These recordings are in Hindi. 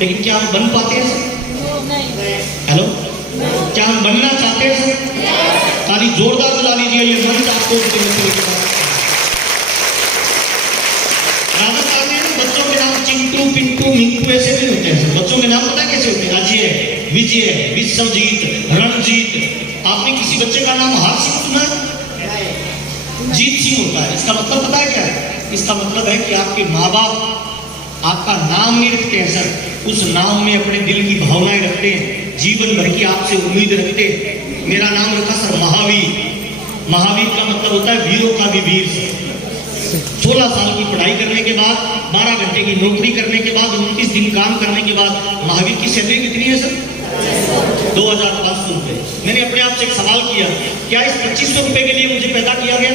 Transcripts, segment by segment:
लेकिन क्या हम बन पाते हैं सर? हेलो, क्या हम बनना चाहते हैं सर? ताली जोरदार बजा लीजिए, ये मंच आपको राजस्थान में बच्चों के नाम चिंटू, पिंटू, मिंटू ऐसे नहीं होते हैं। बच्चों के नाम पता है कैसे होते हैं? अजय, विजय, विश्वजीत, रणजीत। आपने किसी बच्चे का नाम हार सिंह सुना है? जीत सिंह होता है। इसका मतलब पता है क्या है? इसका मतलब है कि आपके माँ बाप आपका नाम नहीं रखते हैं सर, उस नाम में अपने दिल की भावनाएं रखते हैं, जीवन भर की आपसे उम्मीद रखते हैं। मेरा नाम रखा सर महावीर। महावीर का मतलब होता है वीरों का भी वीर सर। 16 साल की पढ़ाई करने के बाद, 12 घंटे की नौकरी करने के बाद, 29 दिन काम करने के बाद महावीर की सैलरी कितनी है सर? 2500 रुपए। मैंने अपने आप से एक सवाल किया, क्या इस 2500 रुपए के लिए मुझे पैदा किया गया?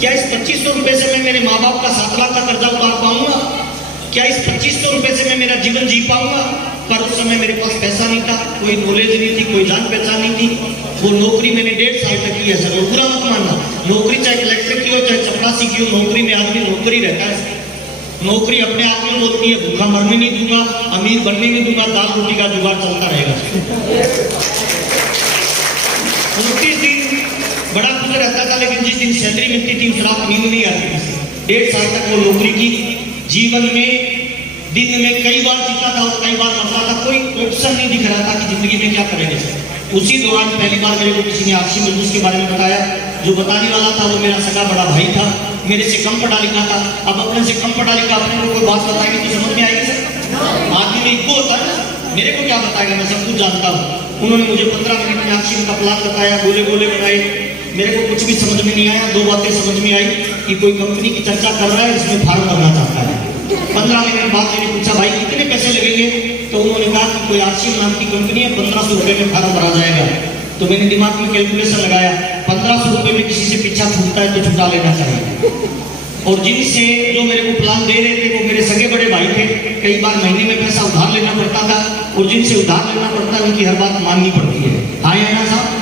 क्या इस 2500 रुपए से मैं मेरे माँ बाप का 7 लाख का कर्जा उतार पाऊंगा? क्या इस 2500 रुपए से मैं मेरा जीवन जी पाऊंगा? पर उस समय मेरे पास पैसा नहीं था, कोई नॉलेज नहीं थी, कोई जान पहचान नहीं थी। वो नौकरी मैंने 1.5 साल तक की है सर। और बुरा मत मानना, नौकरी चाहे कलेक्टर की हो चाहे चपरासी की हो, नौकरी में आदमी नौकरी रहता है। नौकरी अपने आप में बोलती है भूखा मरने नहीं दूंगा, अमीर बनने नहीं दूंगा, दाल रोटी का जुगाड़ चलता रहेगा। 29 दिन बड़ा खुश रहता था, लेकिन जिस दिन सैलरी मिलती थी उस रात नींद नहीं आती थी। 1.5 साल तक वो नौकरी की। जीवन में दिन में कई बार जीता था और कई बार मरता था, कोई ऑप्शन नहीं दिख रहा था कि जिंदगी में क्या करेंगे सर। उसी दौरान पहली बार मेरे को किसी ने आपसी महसूस के बारे में बताया। जो बताने वाला था वो मेरा सगा बड़ा भाई था, मेरे से कम पढ़ा लिखा था। अब अपने से कम पढ़ा लिखा अपने को कोई बात बताएगी तो समझ में आएगी सर? आदमी में इको होता है, मेरे को क्या बताएगा, मैं सब कुछ जानता हूँ। उन्होंने मुझे 15 मिनट में आपसी का प्लान बताया, गोले गोले बनाए। मेरे को कुछ भी समझ में नहीं आया। 2 बातें समझ में आई कि कोई कंपनी की चर्चा कर रहा है, इसमें फार्म भरना चाहता है। 15 मिनट बाद मैंने पूछा भाई कितने पैसे लगेंगे? तो उन्होंने कहा कि कोई आरसीएम नाम की कंपनी है, 1500 रुपए में फार्म भरा जाएगा। तो मैंने दिमाग में कैलकुलेशन लगाया, 1500 रुपए में किसी से पीछा छूटता है तो छुटा लेना चाहिए। और जिनसे जो मेरे को प्लान दे रहे थे वो मेरे सगे बड़े भाई थे। कई बार महीने में पैसा उधार लेना पड़ता था, और जिनसे उधार लेना पड़ता है उनकी हर बात माननी पड़ती है। हाँ या ना साहब?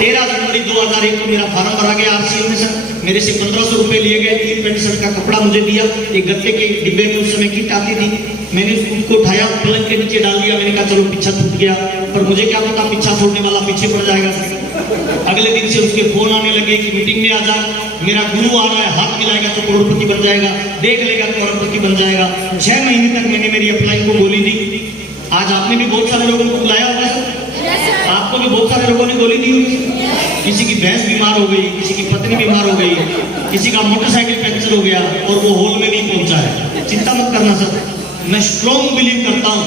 13 जनवरी 2001 को मेरा फार्म भरा गया आरसीएम में सर। मेरे से 1500 रुपए लिए गए। 3 पैंट शर्ट का कपड़ा मुझे दिया। एक गत्ते के डिब्बे में उस समय किट आती थी। मैंने उसको उठाया, पलंग के नीचे डाल दिया। मैंने कहा चलो पीछा छूट गया, पर मुझे क्या पता पीछा छोड़ने वाला पीछे पड़ जाएगा। अगले दिन से उसके फोन आने लगे कि मीटिंग में आ जा, मेरा गुरु आ रहा है, हाथ मिलाएगा तो करोड़पति बन जाएगा, देख लेगा तो करोड़पति बन जाएगा। 6 महीने तक मैंने मेरी अपलाइन को गोली दी। आज आपने भी बहुत सारे लोगों को बुलाया होगा सर, आपको भी बहुत सारे लोगों ने गोली दी होगी। किसी की भैंस बीमार हो गई, किसी की पत्नी बीमार हो गई, किसी का मोटरसाइकिल पंक्चर हो गया और वो हॉल में नहीं पहुंचा है। चिंता मत करना सर, मैं स्ट्रॉन्ग बिलीव करता हूं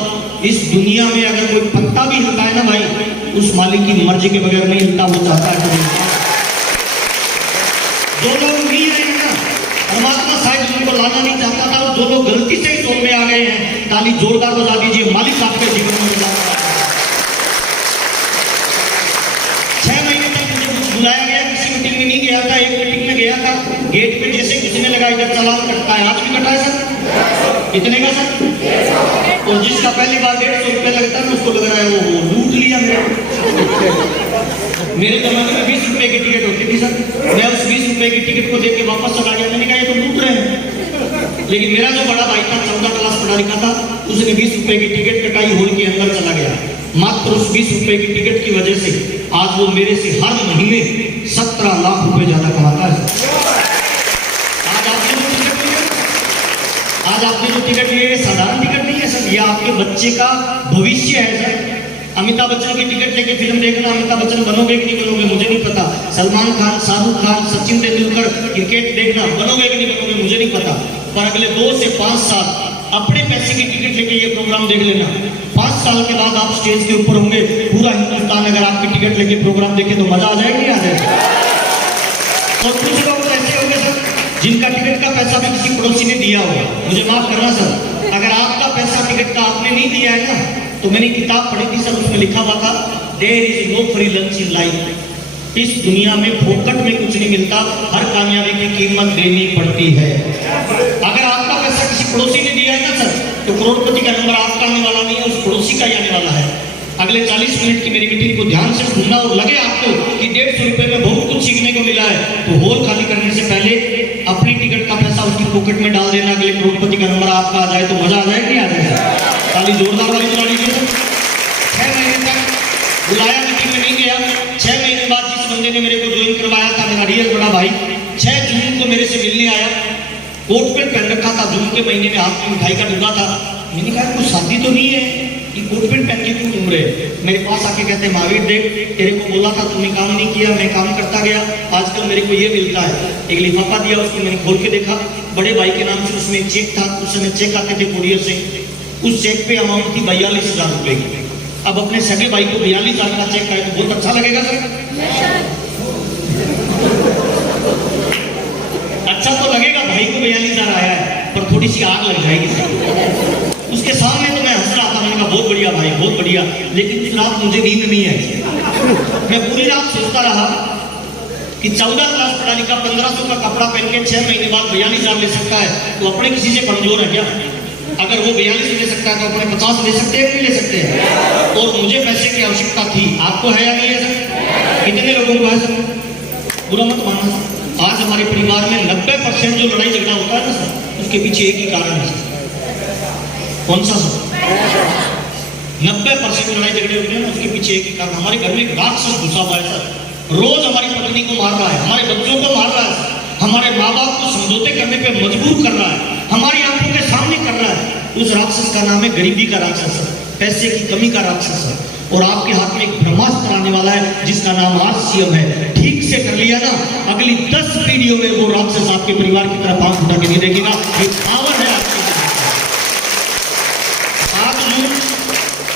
इस दुनिया में अगर कोई पत्ता भी हिलता है ना भाई, उस मालिक की मर्जी के बगैर नहीं हिलता, वो चाहता है। जो लोग नहीं रहे ना, परमात्मा शायद उनको लाना नहीं चाहता था। जो लोग गलती से ही टोल में आ गए हैं, ताली जोरदार बजा दीजिए, मालिक आपके जीवन में बुलाया गया। किसी मीटिंग में नहीं गया था, एक मीटिंग में गया था। गेट पे जैसे घुसने लगा, इधर चालान कटता है। आज भी कटा है सर? कितने का सर? और जिसका पहली बार 150 रुपए लगता है उसको लग रहा है वो लूट लिया। मेरे जमाने में 20 रुपए की टिकट होती थी सर। मैं उस 20 रुपए की टिकट को देख के वापस चला गया। मैंने कहा ये तो लूट रहे हैं। लेकिन मेरा जो बड़ा भाई था, 14 क्लास पढ़ा लिखा था, उसने 20 रुपए की टिकट कटाई, हॉल के अंदर चला गया। मात्र उस 20 रुपए की टिकट की वजह से आज वो मेरे से हर महीने 17 लाख रुपए ज्यादा कमाता है। आज आपने जो टिकट लिए साधारण टिकट नहीं है सर, यह आपके बच्चे का भविष्य है सर। अमिताभ बच्चन की टिकट लेके फिल्म देखना, अमिताभ बच्चन बनोगे कि नहीं बनोगे मुझे नहीं पता। सलमान खान, शाहरुख खान, सचिन तेंदुलकर क्रिकेट देखना, बनोगे कि नहीं बनोगे मुझे नहीं पता। पर अगले 2 से 5 साल अपने पैसे की टिकट लेके ये प्रोग्राम देख लेना। 5 साल के बाद आप स्टेज के ऊपर होंगे, पूरा हिंदुस्तान अगर आपकी टिकट लेके प्रोग्राम देखे तो मजा आ जाएगा नहीं आ जाएगा? और कुछ लोग ऐसे होंगे सर जिनका टिकट का पैसा भी किसी पड़ोसी ने दिया होगा। मुझे माफ करना सर, अगर आपका पैसा टिकट का आपने नहीं दिया है ना, तो मैंने किताब पढ़ी थी सर, उसमें लिखा हुआ था there is no free lunch in life. इस दुनिया में फोकट में कुछ नहीं मिलता, हर कामयाबी की कीमत देनी पड़ती है। अगर आपका पैसा किसी पड़ोसी ने दिया है ना सर, तो करोड़पति का नंबर आपका आने वाला नहीं है, उस पड़ोसी का ही आने वाला है। अगले 40 मिनट की मेरी मीटिंग को ध्यान से सुनना, और लगे आपको कि 150 रुपए में बहुत कुछ सीखने को मिला है, तो हॉल खाली करने से पहले अपनी टिकट का पैसा उसकी पॉकेट में डाल देना। अगले करोड़पति का नंबर आपका आ जाए तो मजा आ जाए नहीं आ जाएगा? ताली जोरदार वाली बजा लीजिए सर। 6 महीने तक बुलाया, मीटिंग में नहीं गया। 6 महीने बाद जिस बंदे ने मेरे को ज्वाइन करवाया था, मेरा रियल बड़ा भाई, 6 जून को मेरे से मिलने आया। कोट पेंट पहन रखा था, जून के महीने में हाथ में मिठाई का डब्बा था। मैंने कहा कुछ शादी तो नहीं है, ये कोट पेंट पहन के क्यों घूम रहे? मेरे पास आके कहते महावीर देख, तेरे को बोला था, तूने काम नहीं किया, मैं काम करता गया, आजकल मेरे को ये मिलता है। एक लिफाफा दिया, उसको मैंने खोल के देखा, बड़े भाई के नाम से उसमें एक चेक था। उस समय चेक आते थे कुरियर से, उस चेक पे अमाउंट थी 42,000 रुपए की। अब अपने सगे भाई को 42,000 का चेक आए तो बहुत अच्छा लगेगा सर? अच्छा तो लगेगा, भाई को 42,000 आया है, पर थोड़ी सी आग लग जाएगी सर। उसके सामने तो मैं हंस रहा था, मैंने कहा बहुत बढ़िया भाई, बहुत बढ़िया। लेकिन उस रात मुझे नींद नहीं आई। मैं पूरी रात सोचता रहा कि 14 क्लास पढ़ा लिखा 1500 का कपड़ा पहन के 6 महीने बाद 42,000 ले सकता है, तो अपने किसी से कमजोर है क्या? अगर वो 42 ले सकता है तो अपने 50 ले सकते हैं, नहीं ले सकते हैं? और मुझे पैसे की आवश्यकता थी, आपको है या नहीं है सर? कितने लोगों को है सर? बुरा मत मानना। आज हमारे परिवार में 90% जो लड़ाई झगड़ा होता है ना सर, उसके पीछे एक ही कारण है। कौन सा सर? 90% लड़ाई झगड़े होते हैं ना, उसके पीछे एक ही कारण, हमारे घर में एक राक्षस घुसा हुआ है सर। रोज हमारी पत्नी को मार रहा है, हमारे बच्चों को मार रहा है, हमारे माँ बाप को समझौते करने पे मजबूर कर रहा है, हमारी आंखों के सामने कर रहा है। उस राक्षस का नाम है गरीबी का राक्षस है, पैसे की कमी का राक्षस है। और आपके हाथ में एक ब्रह्मास्त्र आने वाला है जिसका नाम आरसीएम है। ठीक से कर लिया ना, अगली 10 पीढ़ियों में वो राक्षस आपके परिवार की तरफ आंख उठा के नहीं देखेगा। ये पावर है आपके।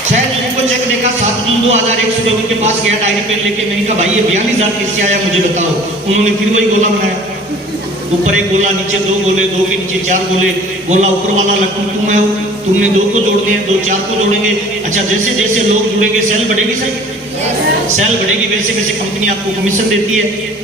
6 जून को चेक देखा, 7 जून 2001 सुबह उनके पास गया डायरी पेन लेके। मैंने कहा भाई ये 42,000 किससे आया मुझे बताओ। उन्होंने फिर वही गोला बनाया, ऊपर एक गोला, नीचे 2 गोले, 2 के नीचे 4 गोले। गोला ऊपर वाला लट्टू तुम है, तुमने 2 को जोड़ दिया, 2 4 को जोड़ेंगे। अच्छा, जैसे जैसे लोग जुड़ेंगे सेल बढ़ेगी सर, सेल बढ़ेगी, वैसे वैसे कंपनी आपको कमीशन देती है।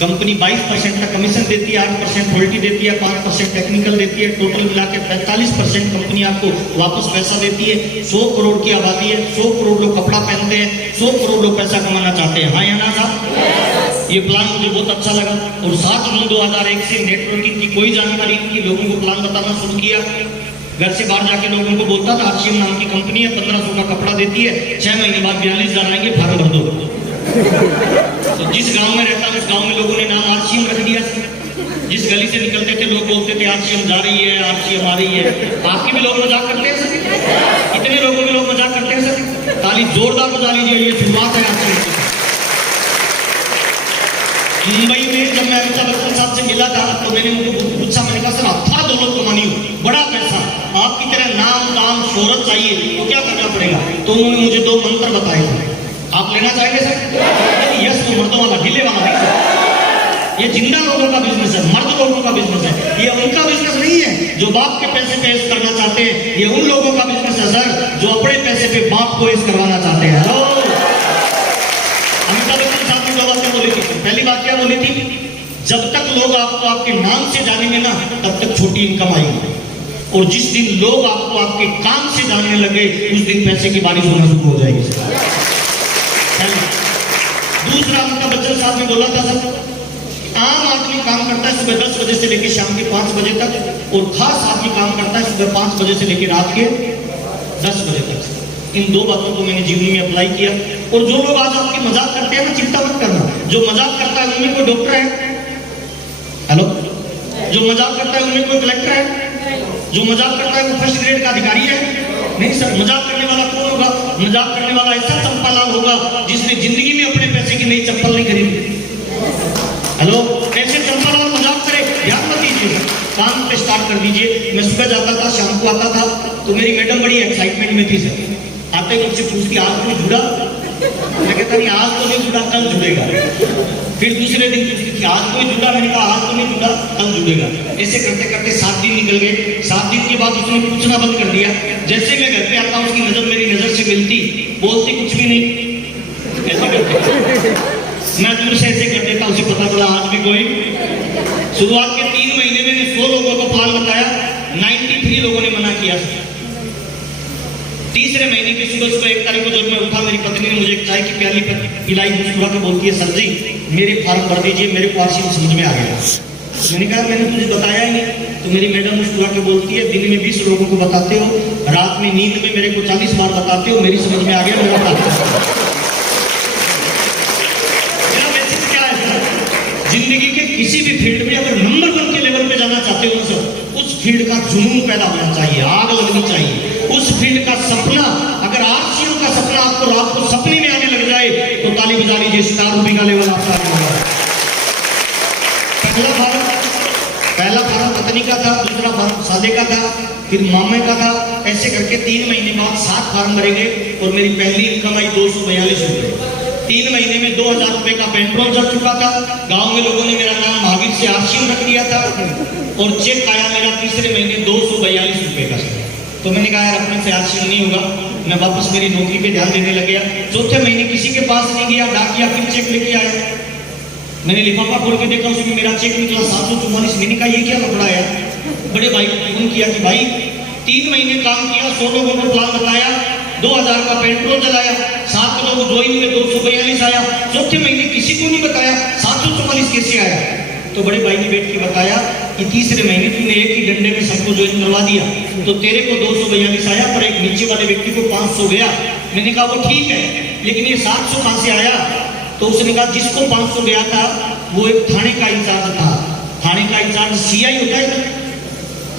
कंपनी 22% का कमीशन देती है, 8% रॉयल्टी देती है, 5% टेक्निकल देती है। टोटल मिला के 45% कंपनी आपको वापस पैसा देती है। 100 करोड़ की आबादी है, 100 करोड़ लोग कपड़ा पहनते हैं, 100 करोड़ लोग पैसा कमाना चाहते हैं। हाँ या ना साहब? ये प्लान मुझे बहुत अच्छा लगा। और 7 जून 2001 से नेटवर्किंग की कोई जानकारी नहीं, लोगों को प्लान बताना शुरू किया। घर से बाहर जाके लोगों को बोलता था आरसीएम नाम की कंपनी है, 1500 का कपड़ा देती है, 6 महीने बाद 42,000 आएंगे, फार्म भर दो। तो जिस गांव में रहता उस गांव में लोगों ने नाम आरसीएम रख दिया। जिस गली से निकलते थे लोग बोलते थे आरसीएम जा रही है, आरसीएम आ रही है। आपके भी लोग मजाक करते हैं सर? कितने लोगों के लोग मजाक करते हैं सर? ताली जोरदार बजा लीजिए, ये शुरुआत है आरसीएम की। मुंबई में जब मैं अमिताभ बच्चन साहब से मिला था तो मैंने उनको पूछा, मैंने कहा सर अथाह दौलत कमानी हो, बड़ा पैसा, आपकी तरह नाम दाम शोहरत चाहिए तो क्या करना पड़ेगा? तो उन्होंने मुझे 2 मंत्र बताए थे। आप लेना चाहेंगे सर? यस, तो मर्दों वाला, ढीले वाला नहीं सर। ये जिंदा लोगों का बिजनेस है, मर्द लोगों का बिजनेस है। ये उनका बिजनेस नहीं है जो बाप के पैसे पे ऐश करना चाहते हैं, ये उन लोगों का बिजनेस है सर जो अपने पैसे पे बाप को ऐश करवाना चाहते हैं। हेलो, अमिताभ बच्चन साहब ने 2 बातें बोली थी। पहली बात क्या बोली थी? जब तक लोग आपको आपके नाम से जानेंगे ना, तब तक छोटी इनकम आएगी, और जिस दिन लोग आपको आपके काम से जानने लगे उस दिन पैसे की बारिश होना शुरू हो जाएगी। दूसरा, अमिताभ बच्चन साहब ने बोला था सर, आम आदमी काम करता है सुबह 10 बजे से लेकर शाम के 5 बजे तक, और खास आदमी काम करता है सुबह 5 बजे से लेकर रात के 10 बजे तक। इन 2 बातों को मैंने जीवन में अप्लाई किया। और जो लोग आज आपकी मजाक करते हैं ना, चिंता मत करना। जो मजाक करता है उनमें कोई डॉक्टर है? हेलो, जो मजाक करता है उनमें कोई कलेक्टर है? जो मजाक करता है वो फर्स्ट ग्रेड का अधिकारी है? नहीं सर। मजाक करने वाला कौन होगा? मजाक करने वाला ऐसा चंपालाल होगा जिसने जिंदगी में अपने पैसे की नई चप्पल नहीं खरीदी। हेलो, कैसे चंपालाल मजाक करे? ध्यान मत दीजिए, काम पे स्टार्ट कर दीजिए। मैं सुबह जाता था, शाम को आता था, तो मेरी मैडम बड़ी एक्साइटमेंट में थी सर। आते ही मुझसे पूछती आज कोई जुड़ा? मैं कहता नहीं आज तो नहीं जुड़ा, कल जुड़ेगा। फिर दूसरे दिन पूछती थी आज कोई जुड़ा? मैंने कहा आज तो नहीं जुड़ा, कल जुड़ेगा। ऐसे करते करते 7 दिन निकल गए। 7 दिन के बाद उसने पूछना बंद कर दिया। जैसे मैं घर पे आता उसकी नजर मेरी नजर से मिलती, बोलती कुछ भी नहीं, ऐसे करते। मैं दूर से ऐसे कर देता, उसे पता चला आज भी कोई। शुरुआत के 3 महीने में 100 लोगों को प्लान बताया, 93 लोगों ने मना किया। तीसरे महीने की सुबह 1 तारीख को जब मैं उठा, मेरी पत्नी ने मुझे एक चाय की प्याली पिलाई, मुस्कुरा के बोलती है सर जी मेरे फॉर्म भर दीजिए, मेरे को आरसीएम समझ में आ गया। मैंने कहा मैंने तुझे बताया ही नहीं। तो मेरी मैडम मुस्कुरा के बोलती है, दिन में 20 लोगों को बताते हो, रात में नींद में मेरे को 40 बार बताते हो, मेरी समझ में आ गया मेरा मैसेज क्या है सर? जिंदगी के किसी भी फील्ड में अगर नंबर 1 के लेवल पे जाना चाहते हो सर, उस फील्ड का जुनून पैदा होना चाहिए, आग लगनी चाहिए। उस फील्ड का सपना, अगर आरसीएम का सपना आपको रात को सपने में आने लग जाए तो ताली बजा लीजिए, स्टार रूबी का लेवल आपका आने लगा। पहला फार्म पत्नी का था, दूसरा फार्म सादे का था, फिर मामे का था। ऐसे करके 3 महीने बाद 7 फार्म भरेंगे और मेरी पहली इनकम आई 242 रुपए। 3 महीने में 2000 रुपए का पेट्रोल चढ़ चुका था। गांव में लोगों ने मेरा नाम महावीर से आरसीएम रख दिया था और चेक आया मेरा तीसरे महीने 242 रुपए का। तो मैंने कहा यार अपने से आरसीएम नहीं होगा, मैं वापस मेरी नौकरी पे ध्यान देने लग गया। चौथे महीने किसी के पास नहीं गया, डाकिया फिर चेक लेके आया। मैंने लिफाफा खोल के देखा, उसमें मेरा चेक निकला 744। मैंने कहा ये क्या लफड़ा है? बड़े भाई को फोन किया कि भाई 3 महीने काम किया, 100 लोगों को प्लान बताया, 2000 का पेट्रोल जलाया, 7 लोग ज्वाइन हुए, 242 आया। चौथे महीने किसी को नहीं बताया, 744 कैसे आया? तो बड़े भाई ने बैठ के बताया कि तीसरे महीने तूने एक ही डंडे में सबको ज्वाइन करवा दिया, तो तेरे को 242 आया, पर एक नीचे वाले व्यक्ति को 500 गया। मैंने कहा वो ठीक है, लेकिन ये 700 कहां से आया? तो उसने कहा जिसको 500 गया था वो एक थाने का इंचार्ज था। थाने का इंचार्ज सीआई होता है,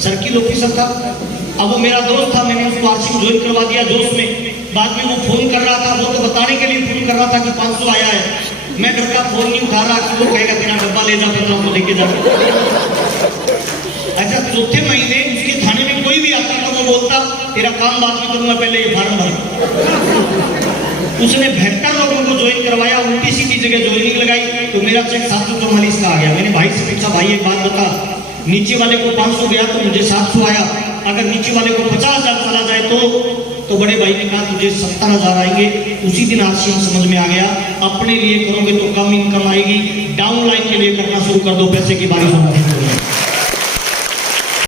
सर्किल ऑफिसर था। अब वो मेरा दोस्त था, मैंने उसको आरसीएम ज्वाइन करवा दिया जोश में। बाद में वो फोन कर रहा था, वो तो बताने के लिए फोन कर रहा था कि 500 आया है। मैं घर का फोन नहीं उठा रहा कि वो कहेगा तेरा डब्बा ले जा, 15 को लेके जा। अच्छा, चौथे महीने उसके थाने में कोई भी आता तो वो बोलता तेरा काम बाद में करूंगा, पहले ये फार्म भर। उसने 72 लोगों को ज्वाइन करवाया, उल्टी सीधी जगह ज्वाइनिंग लगाई, तो मेरा चेक 744 का आ गया। मैंने भाई से पूछा, भाई एक बात बता, नीचे वाले को 500 गया तो मुझे 700 आया, अगर नीचे वाले को 50,000 चला जाए तो बड़े भाई ने कहा तुझे 70,000 आएंगे। उसी दिन आरसीएम समझ में आ गया, अपने लिए करोगे तो कम इनकम आएगी, डाउन लाइन के लिए करना शुरू कर दो, पैसे की बारिश होना शुरू हो जाएगी।